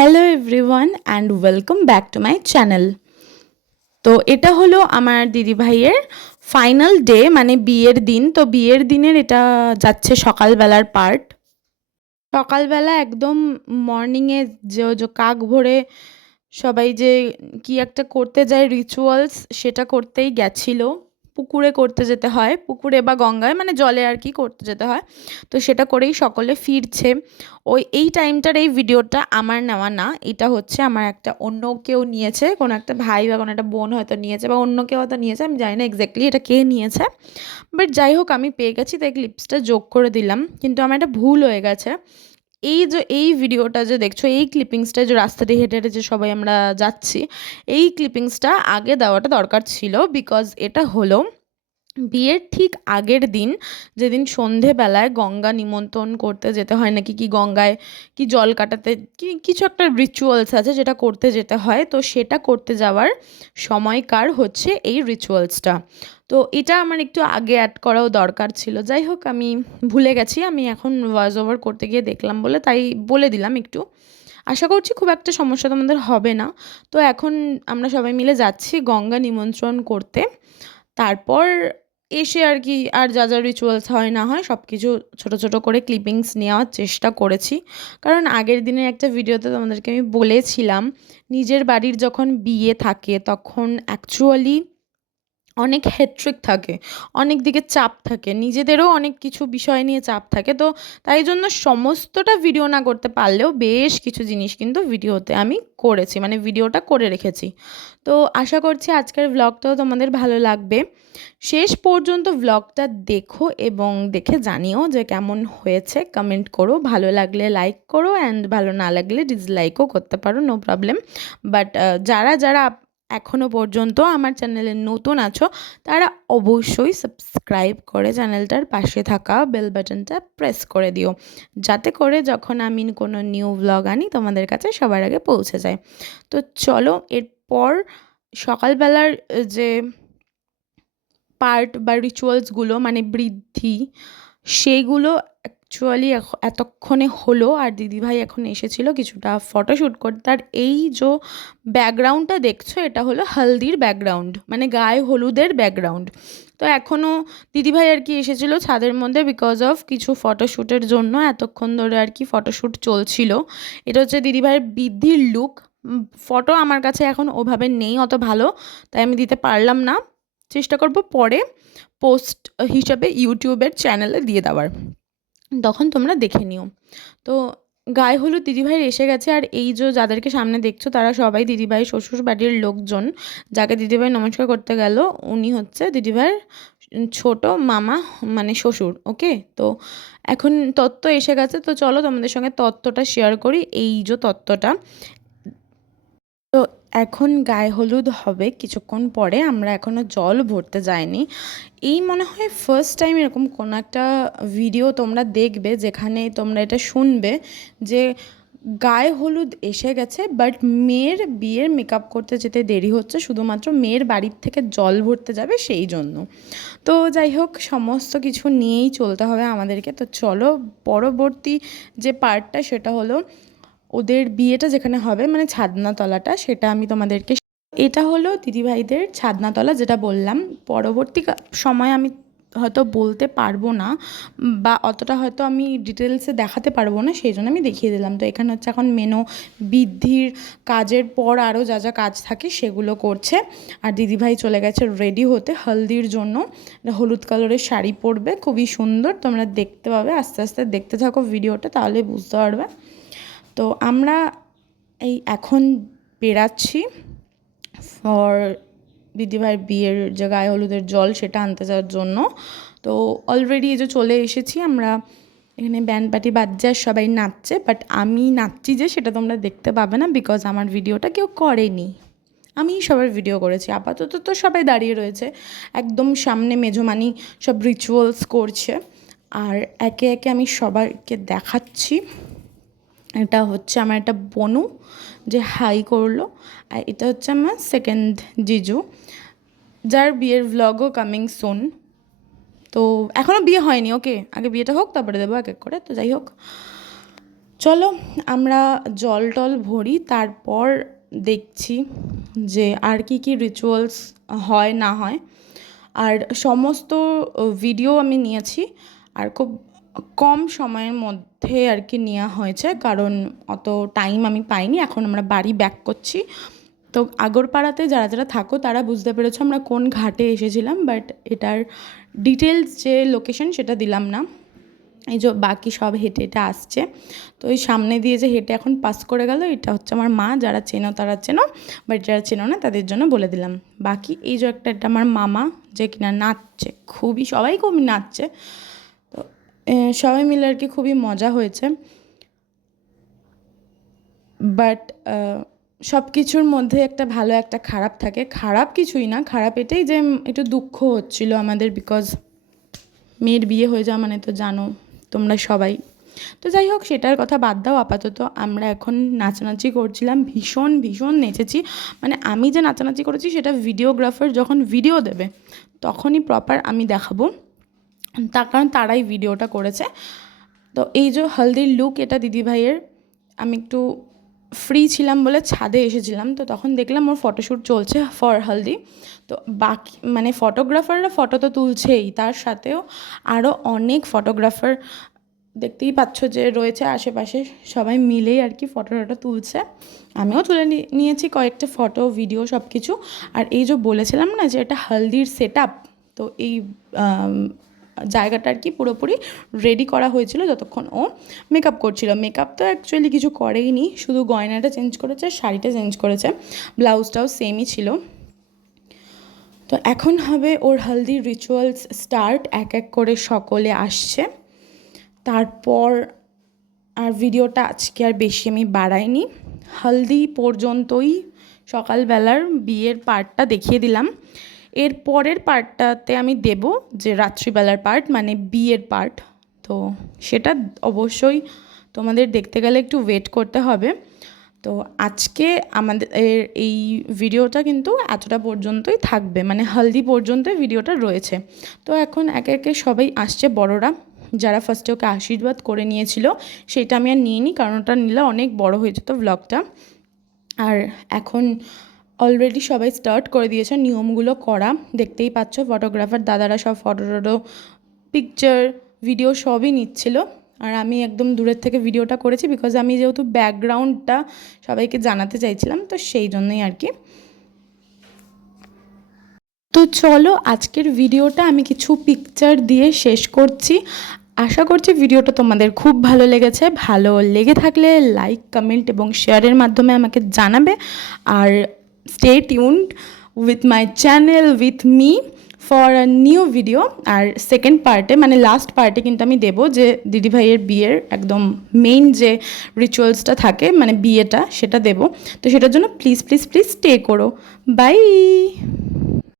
Hello everyone and welcome back to my channel তো এটা হলো আমার দিদি ভাইয়ের ফাইনাল ডে মানে বিয়ের দিন। তো বিয়ের দিনের এটা যাচ্ছে সকালবেলার পার্ট সকালবেলা একদম মর্নিংয়ে যে যে কাক ভরে সবাই যে কি একটা করতে যায় রিচুয়ালস সেটা করতেই গেছিল। পুকুরে করতে যেতে হয়, পুকুরে বা গঙ্গায় মানে জলে আর কি করতে যেতে হয়। তো সেটা করেই সকলে ফিরছে। ওই, এই টাইমটার এই ভিডিওটা আমার নেওয়া না। এটা হচ্ছে আমার একটা অন্য কেউ নিয়েছে, কোনো একটা ভাই বা কোনো একটা বোন হয়তো নিয়েছে বা অন্য কেউ হয়তো নিয়েছে, আমি জানি না এক্স্যাক্টলি এটা কে নিয়েছে। বাট যাই হোক, আমি পেয়ে গেছি তাই ক্লিপসটা যোগ করে দিলাম। কিন্তু আমার একটা ভুল হয়ে গেছে। এই যে, এই ভিডিওটা যে দেখছ, এই ক্লিপিংসটা যে রাস্তা দিয়ে হেঁটে হেঁটে যে সবাই আমরা যাচ্ছি, এই ক্লিপিংসটা আগে দেওয়াটা দরকার ছিল বিকজ এটা হলো বিয়ের ঠিক আগের দিন, যেদিন সন্ধেবেলায় গঙ্গা নিমন্ত্রণ করতে যেতে হয়, নাকি কি গঙ্গায় কি জল কাটাতে, কি, কিছু একটা রিচুয়ালস আছে যেটা করতে যেতে হয়, তো সেটা করতে যাওয়ার সময়কার হচ্ছে এই রিচুয়ালসটা তো এটা আমার একটু আগে অ্যাড করাও দরকার ছিল। যাই হোক, আমি ভুলে গেছি, আমি এখন ভয়েস ওভার করতে গিয়ে দেখলাম বলে, তাই বলে দিলাম একটু। আশা করছি খুব একটা সমস্যা তোমাদের হবে না। তো এখন আমরা সবাই মিলে যাচ্ছি গঙ্গা নিমন্ত্রণ করতে। তারপর এসে আর কি আর যা যা রিচুয়ালস হয় না হয় সব কিছু ছোটো ছোটো করে ক্লিপিংস নেওয়ার চেষ্টা করেছি। কারণ আগের দিনের একটা ভিডিওতে তোমাদেরকে আমি বলেছিলাম, নিজের বাড়ির যখন বিয়ে থাকে তখন অ্যাকচুয়ালি অনেক হ্যাট্রিক থাকে, অনেক দিকে চাপ থাকে, নিজেদেরও অনেক কিছু বিষয় নিয়ে চাপ থাকে। তো তাই জন্য সমস্তটা ভিডিও না করতে পারলেও বেশ কিছু জিনিস কিন্তু ভিডিওতে আমি করেছি মানে ভিডিওটা করে রেখেছি। তো আশা করছি আজকের ভ্লগটাও তোমাদের ভালো লাগবে। শেষ পর্যন্ত ভ্লগটা দেখো এবং দেখে জানিও যে কেমন হয়েছে কমেন্ট করো। ভালো লাগলে লাইক করো অ্যান্ড ভালো না লাগলে ডিসলাইকও করতে পারো নো প্রবলেম বাট যারা যারা এখনও পর্যন্ত আমার চ্যানেলে নতুন আছো, তারা অবশ্যই সাবস্ক্রাইব করে চ্যানেলটার পাশে থাকা বেল বাটনটা প্রেস করে দিও। যাতে করে যখন আমি কোনো নিউ ব্লগ আনি, তোমাদের কাছে সবার আগে পৌঁছে যায়। তো চলো, এরপর সকালবেলার যে পার্ট বা রিচুয়ালসগুলো মানে বৃদ্ধি, সেইগুলো অ্যাকচুয়ালি এতক্ষণে হলো আর দিদিভাই এখন এসেছিল কিছুটা ফটোশ্যুট করতে আর এই যে ব্যাকগ্রাউন্ডটা দেখছ, এটা হলো হলদির ব্যাকগ্রাউন্ড মানে গায়ে হলুদের ব্যাকগ্রাউন্ড তো এখনও দিদিভাই আর কি এসেছিল ছাদের মধ্যে বিকজ অফ কিছু ফটোশ্যুটের জন্য, এতক্ষণ ধরে আর কি ফটোশ্যুট চলছিল। এটা হচ্ছে দিদিভাইয়ের বৃদ্ধির লুক ফটো আমার কাছে এখন ওভাবে নেই অত ভালো, তাই আমি দিতে পারলাম না। চেষ্টা করব পরে পোস্ট হিসাবে ইউটিউবের চ্যানেলে দিয়ে দেওয়ার। তখন তোমরা দেখে নিও। তো গায়ে হলুদ দিদিভাইয়ের এসে গেছে আর এই যে যাদেরকে সামনে দেখছ, তারা সবাই দিদিভাই শ্বশুর বাড়ির লোকজন যাকে দিদিভাই নমস্কার করতে গেল, উনি হচ্ছে দিদিভাইয়ের ছোট মামা মানে শ্বশুর, ওকে? তো এখন তত্ত্ব এসে গেছে, তো চলো তোমাদের সঙ্গে তত্ত্বটা শেয়ার করি। এই যে তত্ত্বটা এখন গায়ে হলুদ হবে কিছুক্ষণ পরে, আমরা এখনও জল ভরতে যাইনি। এই মনে হয় ফার্স্ট টাইম এরকম কোনো একটা ভিডিও তোমরা দেখবে যেখানে তোমরা এটা শুনবে যে গায়ে হলুদ এসে গেছে বাট মেয়ের বিয়ের মেকআপ করতে যেতে দেরি হচ্ছে, শুধুমাত্র মেয়ের বাড়ির থেকে জল ভরতে যাবে সেই জন্য। তো যাই হোক, সমস্ত কিছু নিয়েই চলতে হবে আমাদেরকে। তো চলো, পরবর্তী যে পার্টটা সেটা হলো ওদের বিয়েটা যেখানে হবে মানে ছাদনাতলাটা, সেটা আমি তোমাদেরকে এটা হলো দিদিভাইদের ছাদনাতলা যেটা বললাম। পরবর্তী সময় আমি হয়তো বলতে পারব না, বা অতটা হয়তো আমি ডিটেলসে দেখাতে পারব না, সেই জন্য আমি দেখিয়ে দিলাম। তো এখানে হচ্ছে এখন মেনো বৃদ্ধির কাজের পর আরও যা যা কাজ থাকে সেগুলো করছে। আর দিদিভাই চলে গেছে রেডি হতে হলদির জন্য। হলুদ কালারের শাড়ি পরবে, খুবই সুন্দর, তোমরা দেখতে পাবে, আস্তে আস্তে দেখতে থাকো ভিডিওটা, তাহলে বুঝতে পারবে। তো আমরা এই এখন বেরাচ্ছি ফর দিদিভাইয়ের বিয়ের যে গায়ে হলুদের জল সেটা আনতে যাওয়ার জন্য। তো অলরেডি এই যে চলে এসেছি আমরা, এখানে ব্যান্ড পার্টি বাজছে আর সবাই নাচছে বাট আমি নাচছি যে সেটা তোমরা দেখতে পাবে না বিকজ আমার ভিডিওটা কেউ করেনি। আমি সবার ভিডিও করেছি, আপাতত তো সবাই দাঁড়িয়ে রয়েছে, একদম সামনে মেজমানি সব রিচুয়ালস করছে, আর একে একে আমি সবাইকে দেখাচ্ছি। এটা হচ্ছে আমার একটা বনু যে হাই করল, আর এটা হচ্ছে আমার সেকেন্ড জিজু, যার বিয়ের ভ্লগও কামিং সুন তো এখনও বিয়ে হয়নি ওকে আগে বিয়েটা হোক, তারপরে দেবো এক এক করে, তো যাই হোক। চলো, আমরা জল টল ভরি, তারপর দেখছি যে আর কি কি রিচুয়ালস হয়, না হয়। আর সমস্ত ভিডিও আমি নিয়েছি, আর খুব কম সময়ের মধ্যে আর কি নেওয়া হয়েছে, কারণ অত টাইম আমি পাইনি। এখন আমরা বাড়ি ব্যাক করছি। তো আগরপাড়াতে যারা যারা থাকো, তারা বুঝতে পেরেছ আমরা কোন ঘাটে এসেছিলাম বাট এটার ডিটেলস যে লোকেশন সেটা দিলাম না। এই যে বাকি সব হেঁটে হেঁটে আসছে। তো ওই সামনে দিয়ে যে হেঁটে এখন পাস করে গেল, এটা হচ্ছে আমার মা। যারা চেনো, তারা চেনো বাট যারা চেনো না, তাদের জন্য বলে দিলাম। বাকি এই যে একটা, এটা আমার মামা, যে কিনা নাচছে। খুবই, সবাই খুবই নাচছে। সবাই মিলে আর কি খুবই মজা হয়েছে। বাট সব কিছুর মধ্যে একটা ভালো, একটা খারাপ থাকে। খারাপ কিছুই না, খারাপ এটাই যে একটু দুঃখ হচ্ছিল আমাদের বিকজ মেয়ের বিয়ে হয়ে যাওয়া মানে তো জানো, তোমরা সবাই। তো যাই হোক, সেটার কথা বাদ দাও, আপাতত আমরা এখন নাচানাচি করছিলাম, ভীষণ ভীষণ নেচেছি। মানে আমি যে নাচানাচি করেছি, সেটা ভিডিওগ্রাফার যখন ভিডিও দেবে, তখনই প্রপার আমি দেখাবো। তার কারণ তারাই ভিডিওটা করেছে। তো এই যে হলদির লুক এটা দিদিভাইয়ের, আমি একটু ফ্রি ছিলাম বলে ছাদে এসেছিলাম, তো তখন দেখলাম ওর ফটোশ্যুট চলছে ফর হলদি তো বাকি মানে ফটোগ্রাফাররা ফটো তো তুলছেই, তার সাথেও আরও অনেক ফটোগ্রাফার দেখতেই পাচ্ছ যে রয়েছে আশেপাশে, সবাই মিলেই আর কি ফটো টটো তুলছে। আমিও তুলে নিয়েছি কয়েকটা ফটো ভিডিও সব কিছু আর এই যে বলেছিলাম না যে এটা হলদির সেট তো এই জায়গাটা আর কি পুরোপুরি রেডি করা হয়েছিল যতক্ষণ ও মেকআপ করছিল। মেকআপ তো অ্যাকচুয়ালি কিছু করেইনি, শুধু গয়নাটা চেঞ্জ করেছে, শাড়িটা চেঞ্জ করেছে, ব্লাউজটাও সেমই ছিল। তো এখন হবে ওর হলদি রিচুয়ালস স্টার্ট এক এক করে সকলে আসছে। তারপর আর ভিডিওটা আজকে আর বেশি আমি বাড়াইনি। হলদি পর্যন্তই সকালবেলার বিয়ের পার্টটা দেখিয়ে দিলাম। এর পরের পার্টটাতে আমি দেব যে রাত্রিবেলার পার্ট মানে বিয়ের পার্ট। তো সেটা অবশ্যই তোমাদের দেখতে গেলে একটু ওয়েট করতে হবে। তো আজকে আমাদের এই ভিডিওটা কিন্তু এতটা পর্যন্তই থাকবে মানে হলদি পর্যন্তই ভিডিওটা রয়েছে। তো এখন একে একে সবাই আসছে, বড়রা। যারা ফার্স্টে ওকে আশীর্বাদ করে নিয়েছিল সেটা আমি আর নিইনি, কারণ ওটা নিলে অনেক বড় হয়ে যেত ব্লগটা আর এখন অলরেডি সবাই স্টার্ট করে দিয়েছে, নিয়মগুলো করা। দেখতেই পাচ্ছ ফটোগ্রাফার দাদারা সব ফটো টটো পিকচার ভিডিও সবই নিচ্ছিল। আর আমি একদম দূরের থেকে ভিডিওটা করেছি বিকজ আমি যেহেতু ব্যাকগ্রাউন্ডটা সবাইকে জানাতে চাইছিলাম, তো সেই জন্যই আর কি। তো চলো আজকের ভিডিওটা আমি কিছু পিকচার দিয়ে শেষ করছি। আশা করছি ভিডিওটা তোমাদের খুব ভালো লেগেছে। ভালো লেগে থাকলে লাইক কমেন্ট এবং শেয়ারের মাধ্যমে আমাকে জানাবে। আর stay tuned with my channel with me for a new video R second পার্টে মানে লাস্ট পার্টে কিন্তু আমি দেবো যে দিদিভাইয়ের বিয়ের একদম মেইন যে রিচুয়ালসটা থাকে মানে বিয়েটা, সেটা দেবো। তো সেটার জন্য প্লিজ প্লিজ প্লিজ স্টে করো। বাই